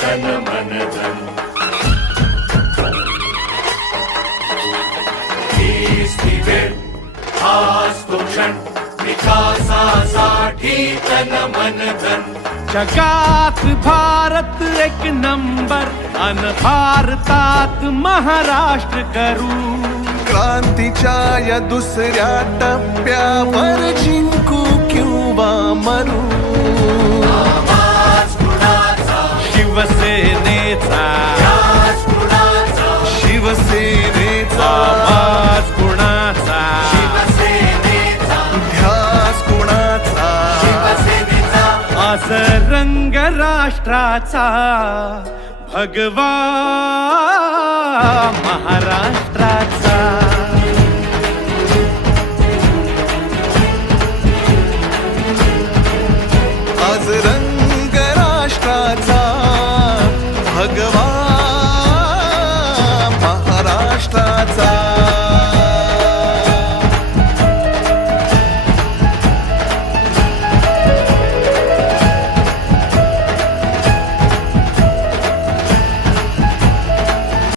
तन मन धन हीच ती वेळ हाच तो क्षण विकासासाठी तन मन धन जगात भारत एक नंबर अन भारतात महाराष्ट्र करू. क्रांतीच्या या दुसऱ्या टप्प्यावर शिवसेनेचा. शिवसेनेचा आवाज कुणाचा? ध्यास कुणाचा? आज रंग राष्ट्राचा. भगवा महाराष्ट्राचा भगवा महाराष्ट्राचा.